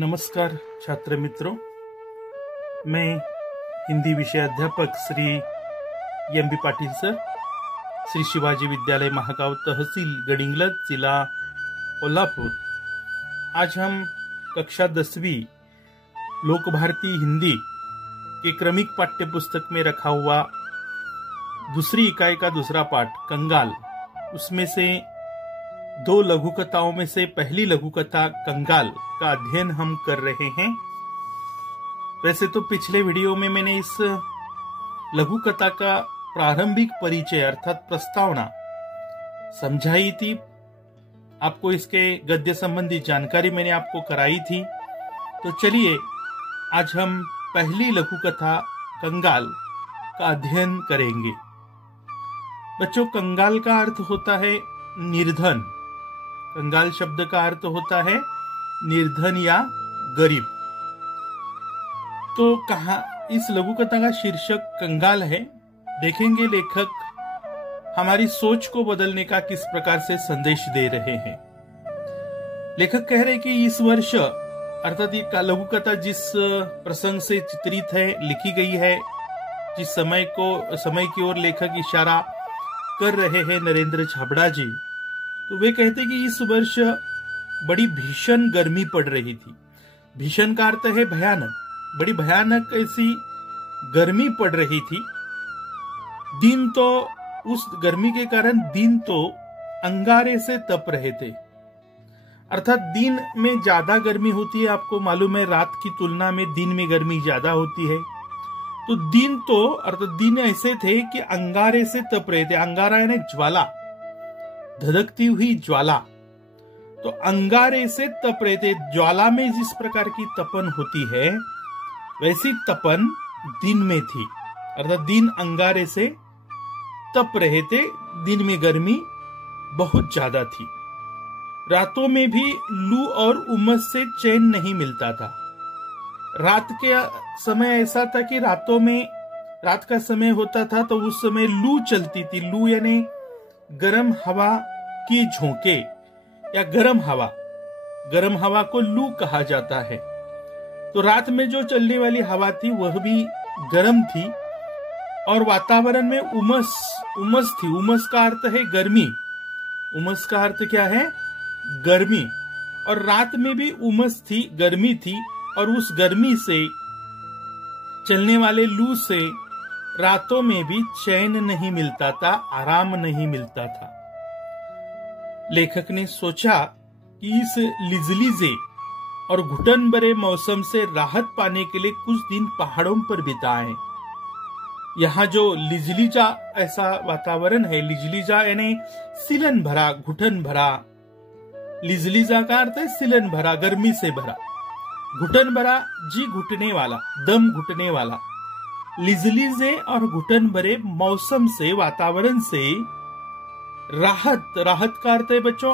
नमस्कार छात्र मित्रों, मैं हिंदी विषय अध्यापक श्री एम.बी. पाटिल सर, श्री शिवाजी विद्यालय महागांव, तहसील गडिंग्लज, जिला कोल्हापुर। आज हम कक्षा 10वीं लोक भारती हिंदी के क्रमिक पाठ्य पुस्तक में रखा हुआ दूसरी इकाई का दूसरा पाठ कंगाल, उसमें से दो लघु कथाओं में से पहली लघु कथा कंगाल का अध्ययन हम कर रहे हैं। वैसे तो पिछले वीडियो में मैंने इस लघु कथा का प्रारंभिक परिचय अर्थात प्रस्तावना समझाई थी, आपको इसके गद्य संबंधी जानकारी मैंने आपको कराई थी। तो चलिए आज हम पहली लघु कथा कंगाल का अध्ययन करेंगे। बच्चों, कंगाल का अर्थ होता है निर्धन। कंगाल शब्द का अर्थ होता है निर्धन या गरीब। तो कहा इस लघु कथा का शीर्षक कंगाल है। देखेंगे लेखक हमारी सोच को बदलने का किस प्रकार से संदेश दे रहे हैं। लेखक कह रहे कि इस वर्ष अर्थात ये लघु कथा जिस प्रसंग से चित्रित है, लिखी गई है, जिस समय की ओर लेखक इशारा कर रहे हैं नरेंद्र छाबड़ा जी, तो वे कहते कि इस वर्ष बड़ी भीषण गर्मी पड़ रही थी। भीषण का अर्थ है भयानक, बड़ी भयानक ऐसी गर्मी पड़ रही थी। दिन तो उस गर्मी के कारण दिन तो अंगारे से तप रहे थे। अर्थात दिन में ज्यादा गर्मी होती है, आपको मालूम है, रात की तुलना में दिन में गर्मी ज्यादा होती है। तो दिन तो अर्थात दिन ऐसे थे कि अंगारे से तप रहे थे। अंगारा यानी ज्वाला, धधकती हुई ज्वाला। तो अंगारे से तप रहे थे। ज्वाला में जिस प्रकार की तपन होती है वैसी तपन दिन में थी, अर्थात दिन अंगारे से तप रहे थे। दिन में गर्मी बहुत ज्यादा थी। रातों में भी लू और उमस से चैन नहीं मिलता था। रात के समय ऐसा था कि रात का समय होता था तो उस समय लू चलती थी। लू यानी गर्म हवा की झोंके या गर्म हवा को लू कहा जाता है। तो रात में जो चलने वाली हवा थी वह भी गर्म थी और वातावरण में उमस थी। उमस का अर्थ है गर्मी। उमस का अर्थ क्या है? गर्मी। और रात में भी उमस थी, गर्मी थी, और उस गर्मी से चलने वाले लू से रातों में भी चैन नहीं मिलता था, आराम नहीं मिलता था। लेखक ने सोचा कि इस लिजलीजे और घुटन भरे मौसम से राहत पाने के लिए कुछ दिन पहाड़ों पर बिताएं। यहाँ जो लिजलीजा ऐसा वातावरण है, लिजलीजा यानी सिलन भरा, घुटन भरा। लिजलीजा का अर्थ है सिलन भरा, गर्मी से भरा। घुटन भरा, जी घुटने वाला, दम घुटने वाला। लिजलीजे और घुटन भरे मौसम से, वातावरण से राहत का अर्थ है बच्चों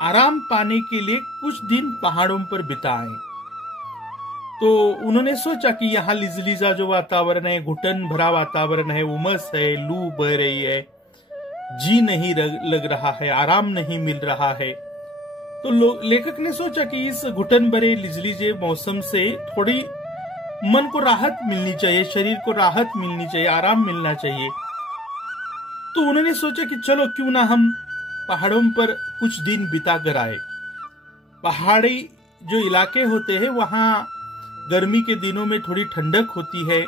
आराम पाने के लिए कुछ दिन पहाड़ों पर बिताएं। तो उन्होंने सोचा कि यहाँ लिजलीजा जो वातावरण है, घुटन भरा वातावरण है, उमस है, लू बह रही है, जी नहीं लग रहा है, आराम नहीं मिल रहा है। तो लेखक ने सोचा कि इस घुटन भरे लिजलीजे मौसम से थोड़ी मन को राहत मिलनी चाहिए, शरीर को राहत मिलनी चाहिए, आराम मिलना चाहिए। तो उन्होंने सोचा कि चलो क्यों ना हम पहाड़ों पर कुछ दिन बिता कर आए। पहाड़ी जो इलाके होते हैं वहां गर्मी के दिनों में थोड़ी ठंडक होती है,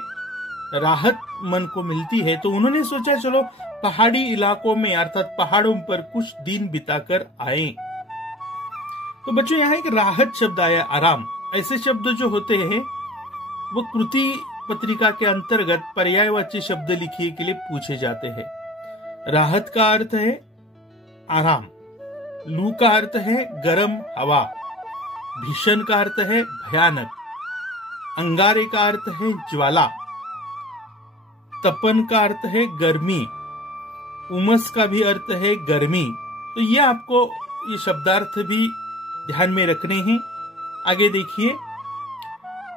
राहत मन को मिलती है। तो उन्होंने सोचा चलो पहाड़ी इलाकों में अर्थात पहाड़ों पर कुछ दिन बिता कर आए। तो बच्चों यहाँ एक राहत शब्द आया, आराम। ऐसे शब्द जो होते हैं वो कृति पत्रिका के अंतर्गत पर्यायवाची शब्द लिखिए के लिए पूछे जाते हैं। राहत का अर्थ है आराम, लू का अर्थ है गर्म हवा, भीषण का अर्थ है भयानक, अंगारे का अर्थ है ज्वाला, तपन का अर्थ है गर्मी, उमस का भी अर्थ है गर्मी। तो ये आपको ये शब्दार्थ भी ध्यान में रखने हैं। आगे देखिए,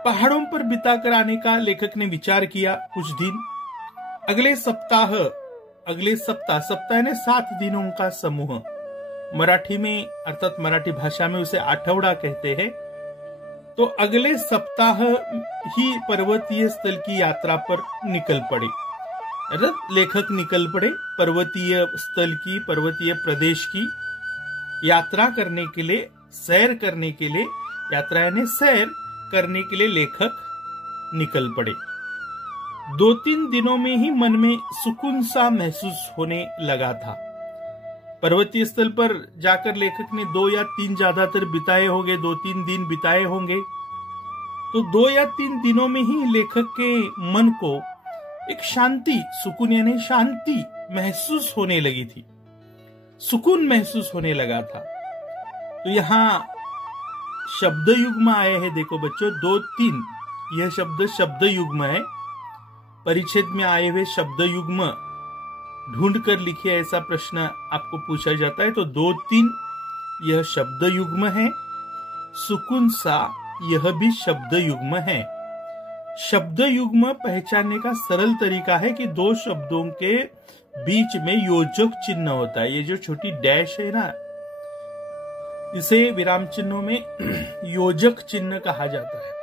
पहाड़ों पर बिताकर आने का लेखक ने विचार किया कुछ दिन। अगले सप्ताह यानी 7 दिनों का समूह, मराठी में अर्थात मराठी भाषा में उसे आठवडा कहते हैं। तो अगले सप्ताह ही पर्वतीय स्थल की यात्रा पर निकल पड़े। लेखक निकल पड़े पर्वतीय स्थल की, पर्वतीय प्रदेश की यात्रा करने के लिए, सैर करने के लिए, यात्रा यानी सैर करने के लिए लेखक निकल पड़े। 2-3 दिनों में ही मन में सुकून सा महसूस होने लगा था। पर्वतीय स्थल पर जाकर लेखक ने 2 या 3 ज्यादातर बिताए होंगे, 2-3 दिन बिताए होंगे। तो 2 या 3 दिनों में ही लेखक के मन को एक शांति, सुकून यानी शांति महसूस होने लगी थी, सुकून महसूस होने लगा था। तो यहाँ शब्द युग्म आए हैं, देखो बच्चों 2-3, यह शब्द शब्द युग्म है। परिच्छेद में आए हुए शब्द युग्म ढूंढ कर लिखिए, ऐसा प्रश्न आपको पूछा जाता है। तो 2-3 यह शब्द युग्म है। सुकून सा यह भी शब्द युग्म है। शब्द युग्म पहचानने का सरल तरीका है कि 2 शब्दों के बीच में योजक चिन्ह होता है। ये जो छोटी डैश है ना, इसे विराम चिन्हों में योजक चिन्ह कहा जाता है।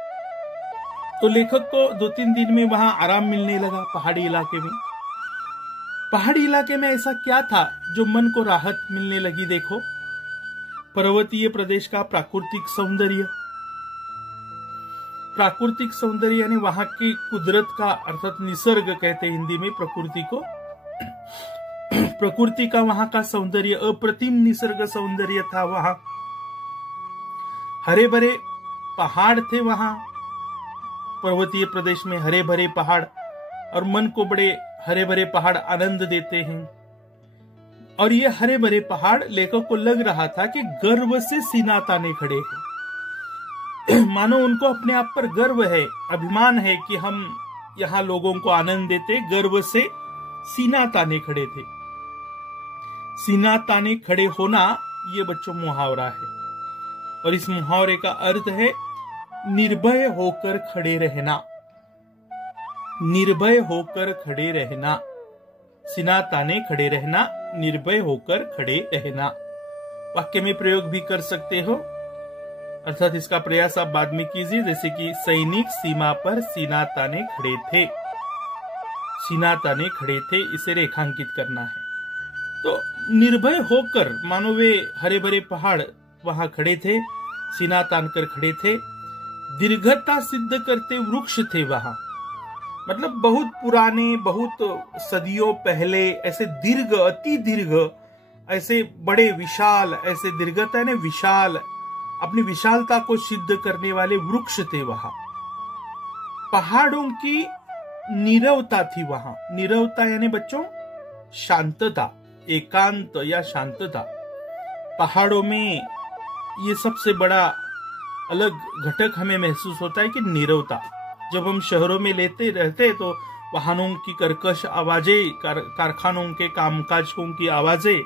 तो लेखक को 2-3 दिन में वहां आराम मिलने लगा पहाड़ी इलाके में। पहाड़ी इलाके में ऐसा क्या था जो मन को राहत मिलने लगी? देखो, पर्वतीय प्रदेश का प्राकृतिक सौंदर्य, प्राकृतिक सौंदर्य यानी वहां की कुदरत का, अर्थात निसर्ग कहते हैं हिंदी में प्रकृति को। प्रकृति का वहां का सौंदर्य, अप्रतिम निसर्ग सौंदर्य था वहां। हरे भरे पहाड़ थे वहां, पर्वतीय प्रदेश में हरे भरे पहाड़, और मन को बड़े हरे भरे पहाड़ आनंद देते हैं। और ये हरे भरे पहाड़ लेखक को लग रहा था कि गर्व से सीना ताने खड़े हैं। मानो उनको अपने आप पर गर्व है, अभिमान है कि हम यहाँ लोगों को आनंद देते। गर्व से सीना ताने खड़े थे। सीना ताने खड़े होना ये बच्चों मुहावरा है, और इस मुहावरे का अर्थ है निर्भय होकर खड़े रहना। निर्भय होकर खड़े रहना, सीना ताने खड़े रहना, निर्भय होकर खड़े रहना। वाक्य में प्रयोग भी कर सकते हो, अर्थात इसका प्रयास आप बाद में कीजिए। जैसे कि सैनिक सीमा पर सीना ताने खड़े थे, सीना ताने खड़े थे, इसे रेखांकित करना है। तो निर्भय होकर, मानो वे हरे भरे पहाड़ वहां खड़े थे, सीना तान कर खड़े थे। दीर्घता सिद्ध करते वृक्ष थे वहां, मतलब बहुत पुराने, बहुत सदियों पहले ऐसे दीर्घ, अति दीर्घ, ऐसे बड़े विशाल, ऐसे दीर्घता ने विशाल, अपनी विशालता को सिद्ध करने वाले वृक्ष थे वहां। पहाड़ों की नीरवता थी वहां। नीरवता यानी बच्चों शांतता, एकांत या शांतता। पहाड़ों में ये सबसे बड़ा अलग घटक हमें महसूस होता है कि नीरवता। जब हम शहरों में लेते रहते तो वाहनों की कर्कश आवाजें, कारखानों के कामकाजों की आवाजें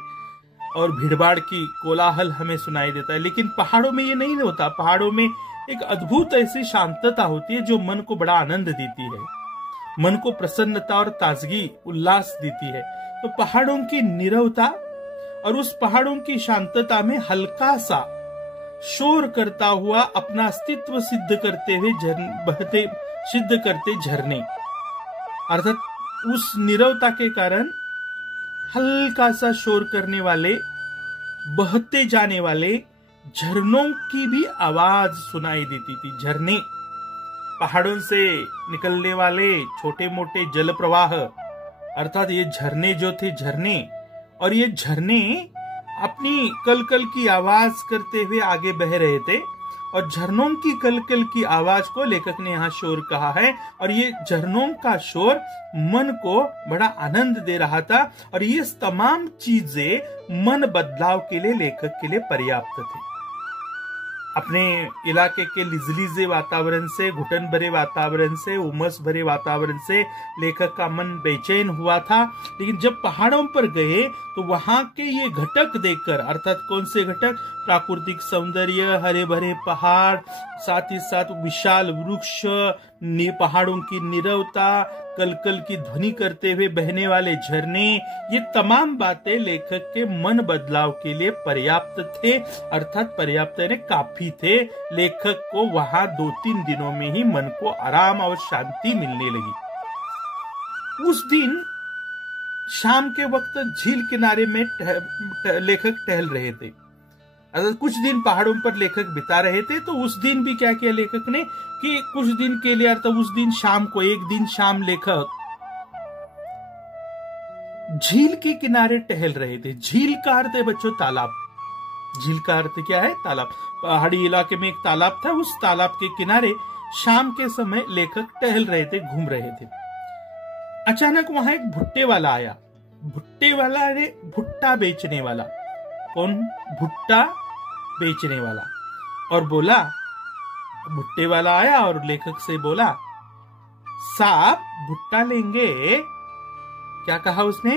और भीड़भाड़ की कोलाहल हमें सुनाई देता है, लेकिन पहाड़ों में ये नहीं होता। पहाड़ों में एक अद्भुत ऐसी शांतता होती है जो मन को बड़ा आनंद देती है, मन को प्रसन्नता और ताजगी, उल्लास देती है। तो पहाड़ों की नीरवता और उस पहाड़ों की शांतता में हल्का सा शोर करता हुआ अपना अस्तित्व सिद्ध करते हुए बहते, सिद्ध करते झरने, अर्थात उस नीरवता के कारण हल्का सा शोर करने वाले, बहते जाने वाले झरनों की भी आवाज सुनाई देती थी। झरने, पहाड़ों से निकलने वाले छोटे मोटे जल प्रवाह, अर्थात ये झरने जो थे, झरने, और ये झरने अपनी कलकल की आवाज करते हुए आगे बह रहे थे। और झरनों की कलकल की आवाज को लेखक ने यहाँ शोर कहा है, और ये झरनों का शोर मन को बड़ा आनंद दे रहा था। और ये तमाम चीजें मन बदलाव के लिए लेखक के लिए पर्याप्त थे। अपने इलाके के लिजलीजे वातावरण से, घुटन भरे वातावरण से, उमस भरे वातावरण से लेखक का मन बेचैन हुआ था। लेकिन जब पहाड़ों पर गए तो वहां के ये घटक देखकर, अर्थात कौन से घटक? प्राकृतिक सौंदर्य, हरे भरे पहाड़, साथ ही साथ विशाल वृक्ष, पहाड़ों की नीरवता, कलकल की ध्वनि करते हुए बहने वाले झरने, ये तमाम बातें लेखक के मन बदलाव के लिए पर्याप्त थे, अर्थात पर्याप्त यानी काफी थे। लेखक को वहां 2-3 दिनों में ही मन को आराम और शांति मिलने लगी। उस दिन शाम के वक्त झील किनारे में लेखक टहल रहे थे। अगर कुछ दिन पहाड़ों पर लेखक बिता रहे थे, तो उस दिन भी क्या किया लेखक ने कि कुछ दिन के लिए, अर्थात उस दिन शाम को, एक दिन शाम लेखक झील के किनारे टहल रहे थे। झील का अर्थ है बच्चों तालाब। झील का अर्थ क्या है? तालाब। पहाड़ी इलाके में एक तालाब था, उस तालाब के किनारे शाम के समय लेखक टहल रहे थे, घूम रहे थे। अचानक वहां एक भुट्टे वाला आया। भुट्टे वाला अरे भुट्टा बेचने वाला। कौन? भुट्टा बेचने वाला। और बोला, भुट्टे वाला आया और लेखक से बोला, साहब भुट्टा लेंगे? क्या कहा उसने?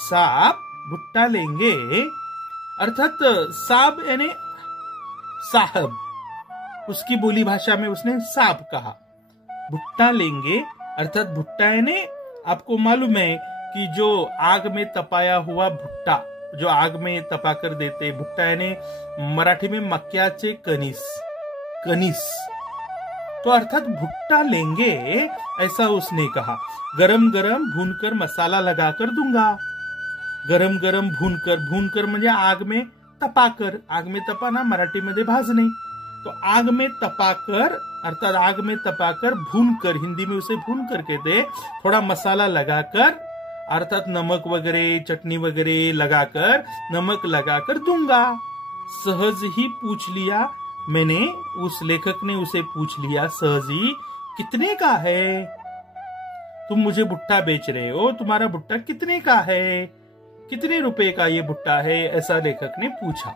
साहब भुट्टा लेंगे, अर्थात साहब यानी साहब, उसकी बोली भाषा में उसने साहब कहा। भुट्टा लेंगे अर्थात भुट्टा यानी आपको मालूम है कि जो आग में तपाया हुआ भुट्टा, जो आग में तपा कर देते, भुट्टा यानी मराठी में मक्याचे कणीस, कणीस, तो अर्थात भुट्टा लेंगे ऐसा उसने कहा। गरम गरम भूनकर मसाला लगाकर दूंगा। गरम गरम भूनकर, भूनकर म्हणजे आग में तपाकर, आग में तपाना मराठी मध्ये भाजणे, तो आग में तपाकर अर्थात आग में तपाकर, भूनकर, हिंदी में उसे भूनकर कहते, थोड़ा मसाला लगाकर अर्थात नमक वगैरह, चटनी वगैरह लगाकर, नमक लगाकर दूंगा। सहज ही पूछ लिया मैंने, उस लेखक ने उसे पूछ लिया सहज ही, कितने का है? तुम मुझे भुट्टा बेच रहे हो, तुम्हारा भुट्टा कितने का है? कितने रुपए का ये भुट्टा है? ऐसा लेखक ने पूछा।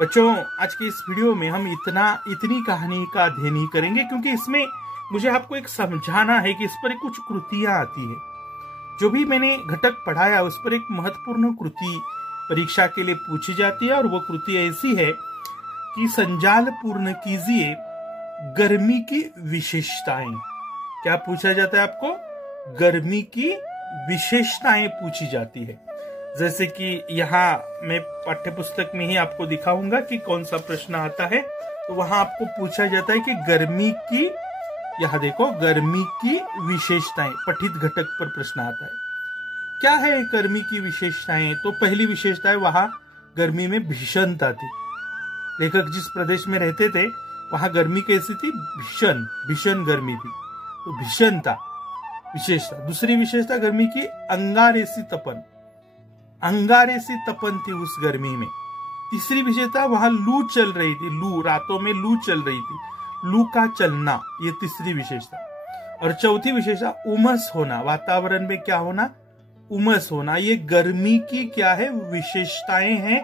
बच्चों, आज के इस वीडियो में हम इतनी कहानी का अध्ययन ही करेंगे, क्योंकि इसमें मुझे आपको एक समझाना है कि इस पर कुछ कृतियां आती है। जो भी मैंने घटक पढ़ाया उस पर एक महत्वपूर्ण कृति परीक्षा के लिए पूछी जाती है, और वो कृति ऐसी है कि संजाल पूर्ण कीजिए गर्मी की विशेषताएं। क्या पूछा जाता है आपको? गर्मी की विशेषताएं पूछी जाती है। जैसे कि यहाँ मैं पाठ्यपुस्तक में ही आपको दिखाऊंगा कि कौन सा प्रश्न आता है। तो वहां आपको पूछा जाता है कि गर्मी की, यहाँ देखो, गर्मी की विशेषताएं, पठित घटक पर प्रश्न आता है। क्या है गर्मी की विशेषताएं? तो पहली विशेषता है वहां गर्मी में भीषणता थी। लेखक जिस प्रदेश में रहते थे वहां गर्मी कैसी थी? भीषण, भीषण गर्मी थी, तो भीषणता विशेषता। दूसरी विशेषता गर्मी की अंगारेसी तपन, अंगारेसी तपन थी उस गर्मी में। तीसरी विशेषता वहां लू चल रही थी, लू, रातों में लू चल रही थी, लू का चलना, ये तीसरी विशेषता। और चौथी विशेषता उमस होना, वातावरण में क्या होना? उमस होना। ये गर्मी की क्या है? विशेषताएं हैं।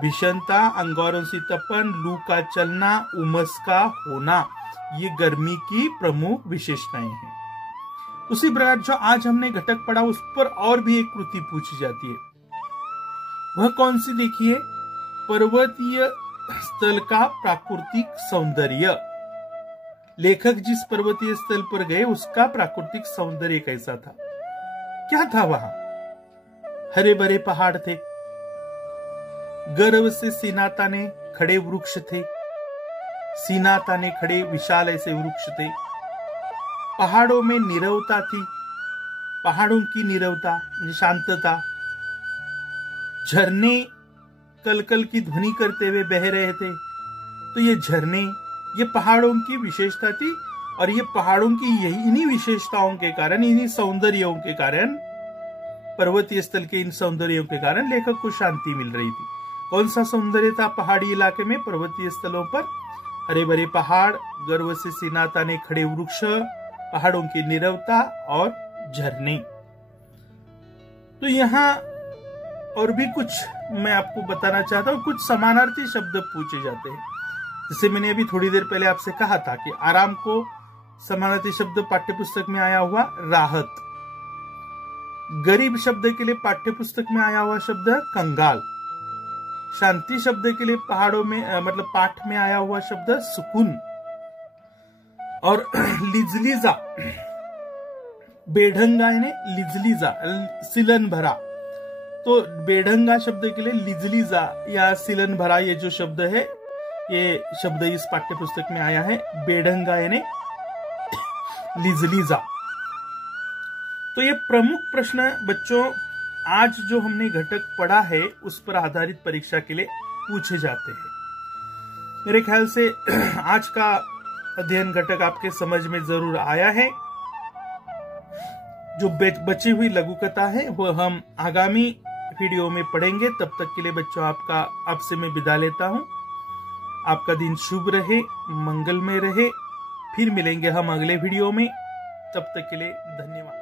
भीषणता, अंगारेसी तपन, लू का चलना, उमस का होना, ये गर्मी की प्रमुख विशेषताएं हैं। उसी प्रकार जो आज हमने घटक पढ़ा उस पर और भी एक कृति पूछी जाती है। वह कौन सी? देखिए, पर्वतीय स्थल का प्राकृतिक सौंदर्य। लेखक जिस पर्वतीय स्थल पर गए उसका प्राकृतिक सौंदर्य कैसा था? क्या था वहां? हरे भरे पहाड़ थे, गर्व से सीना ताने खड़े वृक्ष थे, सीना ताने खड़े विशाल ऐसे वृक्ष थे। पहाड़ों में नीरवता थी, पहाड़ों की नीरवता, शांतता। झरने कलकल की ध्वनि करते हुए बह रहे थे, तो ये झरने, ये पहाड़ों की विशेषता थी। और ये पहाड़ों की इन्हीं विशेषताओं के कारण, इन्हीं सौंदर्यों के कारण, पर्वतीय स्थल के इन सौंदर्यों के कारण लेखक को शांति मिल रही थी। कौन सा सौंदर्य था पहाड़ी इलाके में, पर्वतीय स्थलों पर? हरे भरे पहाड़, गर्व से सीना ताने खड़े वृक्ष, पहाड़ों की नीरवता और झरने। तो यहाँ और भी कुछ मैं आपको बताना चाहता हूँ। कुछ समानार्थी शब्द पूछे जाते हैं। जैसे मैंने अभी थोड़ी देर पहले आपसे कहा था कि आराम को समानार्थी शब्द पाठ्यपुस्तक में आया हुआ राहत। गरीब शब्द के लिए पाठ्यपुस्तक में आया हुआ शब्द कंगाल। शांति शब्द के लिए पहाड़ों में मतलब पाठ में आया हुआ शब्द सुकून। और लिजलीजा, बेढंगा यानी लिजलीजा, सिलन भरा। तो बेढंगा शब्द के लिए लिजलीजा या सिलन भरा, ये जो शब्द है, ये शब्द इस पाठ्य पुस्तक में आया है, बेढंगा यानी लिजलीजा। तो ये प्रमुख प्रश्न बच्चों आज जो हमने घटक पढ़ा है उस पर आधारित परीक्षा के लिए पूछे जाते हैं। मेरे ख्याल से आज का अध्ययन घटक आपके समझ में जरूर आया है। जो बची हुई लघु कथा है वो हम आगामी वीडियो में पढ़ेंगे। तब तक के लिए बच्चों आपसे मैं विदा लेता हूं। आपका दिन शुभ रहे, मंगलमय रहे। फिर मिलेंगे हम अगले वीडियो में। तब तक के लिए धन्यवाद।